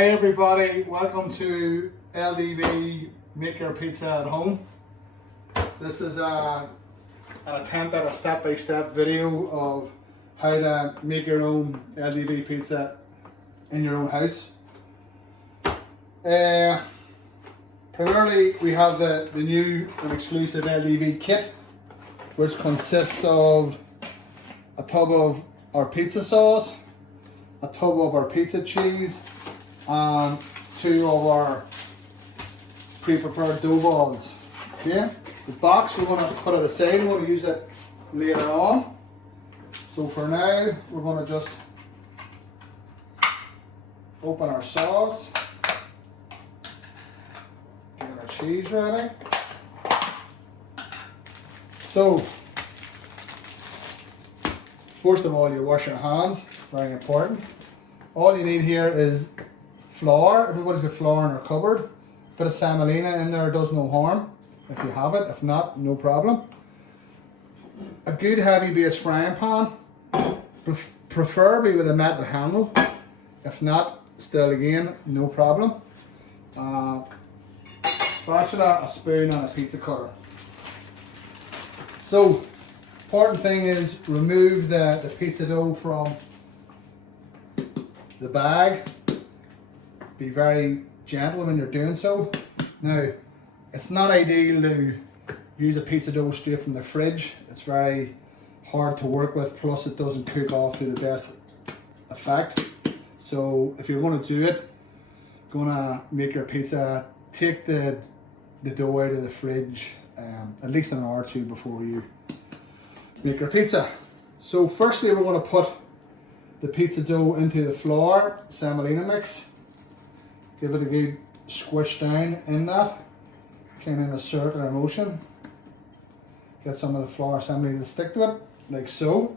Hi everybody, welcome to LDV Make Your Pizza at Home. This is an attempt at a step-by-step video of how to make your own LDV pizza in your own house. Primarily we have the new and exclusive LDV kit, which consists of a tub of our pizza sauce, a tub of our pizza cheese, and two of our pre-prepared dough balls. Okay, the box we're going to put it aside, we're going to use it later on. So for now, we're going to just open our sauce, get our cheese ready. So, first of all, you wash your hands, very important. All you need here is flour. Everybody's got flour in their cupboard. A bit of semolina in there does no harm if you have it. If not, no problem. A good heavy base frying pan, preferably with a metal handle. If not, still again, no problem. Spatula, a spoon, and a pizza cutter. So, important thing is remove the pizza dough from the bag. Be very gentle when you're doing so. Now, it's not ideal to use a pizza dough straight from the fridge. It's very hard to work with, plus it doesn't cook off to the best effect. So if you're going to do it, gonna make your pizza, take the dough out of the fridge at least an hour or two before you make your pizza. So firstly, we're going to put the pizza dough into the flour semolina mix. Give it a good squish down in that, kind of in a circular motion. Get some of the flour semolina to stick to it, like so.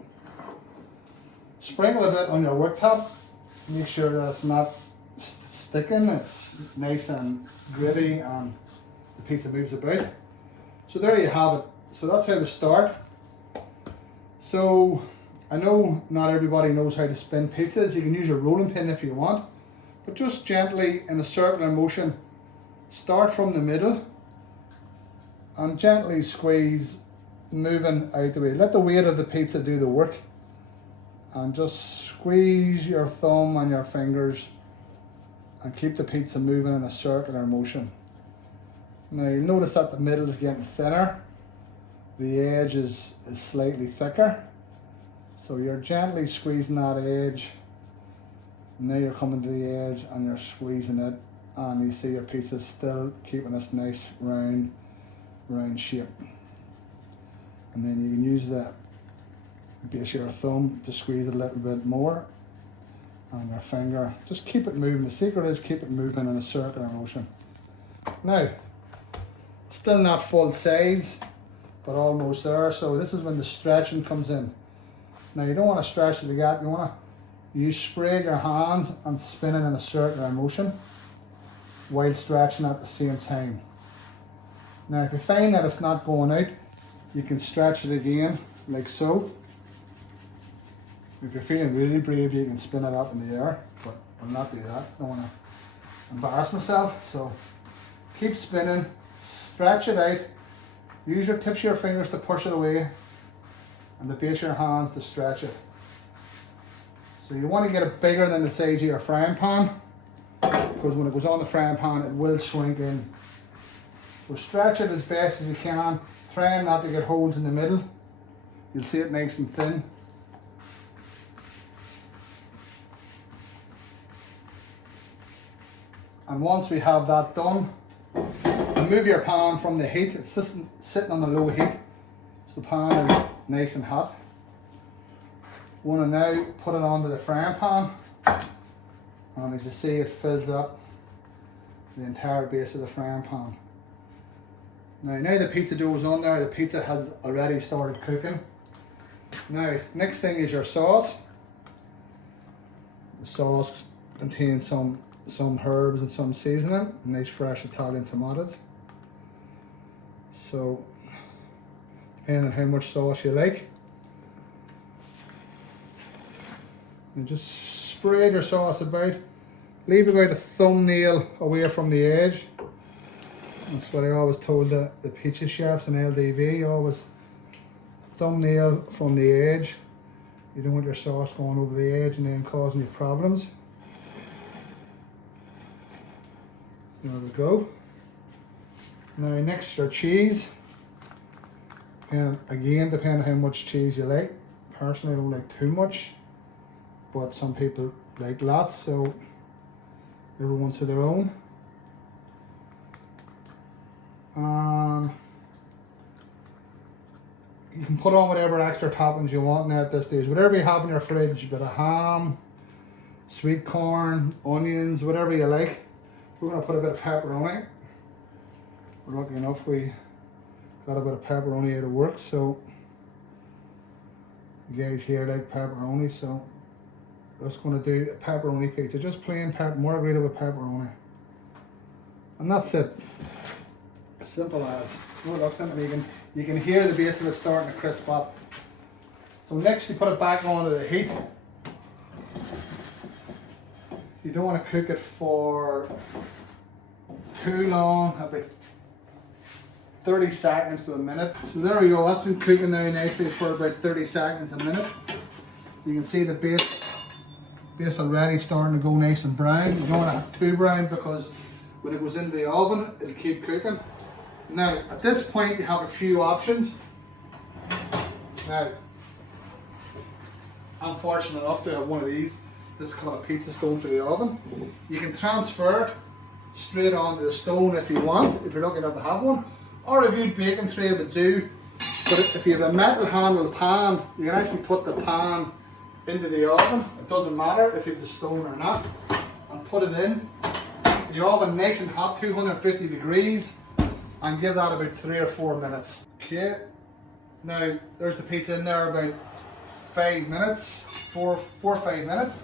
Sprinkle a bit on your worktop. Make sure that it's not sticking, it's nice and gritty and the pizza moves about. So there you have it. So that's how to start. So I know not everybody knows how to spin pizzas. You can use a rolling pin if you want, but just gently in a circular motion, start from the middle and gently squeeze, moving out the way. Let the weight of the pizza do the work, and just squeeze your thumb and your fingers and keep the pizza moving in a circular motion. Now you'll notice that the middle is getting thinner, the edge is slightly thicker. So you're gently squeezing that edge. Now you're coming to the edge and you're squeezing it, and you see your pizza still keeping this nice round shape. And then you can use the base of your thumb to squeeze it a little bit more, and your finger. Just keep it moving. The secret is keep it moving in a circular motion. Now, still not full size, but almost there. So this is when the stretching comes in. Now you don't want to stretch to the gap. You want to spread your hands and spin it in a circular motion while stretching at the same time. Now if you find that it's not going out, you can stretch it again like so. If you're feeling really brave, you can spin it up in the air, but I'll not do that. I don't want to embarrass myself. So keep spinning, stretch it out, use your tips of your fingers to push it away, and the base of your hands to stretch it. So you want to get it bigger than the size of your frying pan, because when it goes on the frying pan it will shrink in. So stretch it as best as you can, trying not to get holes in the middle. You'll see it nice and thin. And once we have that done, remove your pan from the heat. It's just sitting on the low heat, so the pan is nice and hot. Want to now put it onto the frying pan, and as you see, it fills up the entire base of the frying pan. Now the pizza dough is on there, the pizza has already started cooking. Now, next thing is your sauce. The sauce contains some herbs and some seasoning, nice fresh Italian tomatoes. So, depending on how much sauce you like, and just spread your sauce about Leave about a thumbnail away from the edge. That's what I always told the pizza chefs in LDV, always thumbnail from the edge. You don't want your sauce going over the edge and then causing you problems. There we go. Now next, your cheese. And again, depending on how much cheese you like. Personally, I don't like too much, but some people like lots, so everyone to their own. You can put on whatever extra toppings you want now at this stage. Whatever you have in your fridge, a bit of ham, sweet corn, onions, whatever you like. We're going to put a bit of pepperoni. We're lucky enough we got a bit of pepperoni out of work, so you guys here like pepperoni, so we're just going to do a pepperoni pizza, just plain margherita with pepperoni. And that's it. Simple as. Oh, look, something you can hear the base of it starting to crisp up. So next you put it back onto the heat. You don't want to cook it for too long, about 30 seconds to a minute. So there we go, that's been cooking now nicely for about 30 seconds a minute. You can see the base already starting to go nice and brown. You don't want to have too brown because when it goes into the oven, it'll keep cooking. Now, at this point, you have a few options. Now, I'm fortunate enough to have one of these. This is called a pizza stone for the oven. You can transfer it straight onto the stone if you want, if you're lucky enough to have one. Or a good baking tray would do. But if you have a metal handled pan, you can actually put the pan into the oven. It doesn't matter if you have the stone or not. And put it in. The oven nice and hot, 250 degrees. And give that about 3 or 4 minutes. Okay, now there's the pizza in there about 5 minutes, 4 or 5 minutes.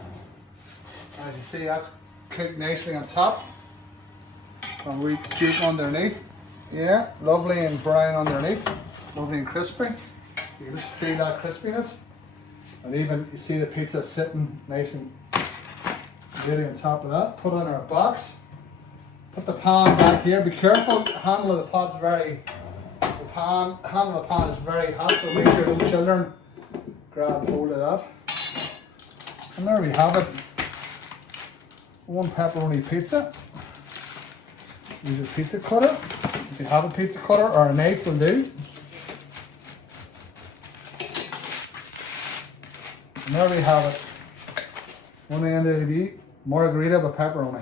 As you see, that's cooked nicely on top. And we juke underneath. Yeah, lovely and brown underneath, lovely and crispy. You can just feel that crispiness. And even you see the pizza sitting nice and really on top of that. Put it in our box. Put the pan back here. Be careful, the handle of the pot's handle of the pan is very hot, so make sure no children grab hold of that. And there we have it. One pepperoni pizza. Use a pizza cutter. You can have a pizza cutter or a knife will do. And there we have it. One end of the margherita with pepperoni.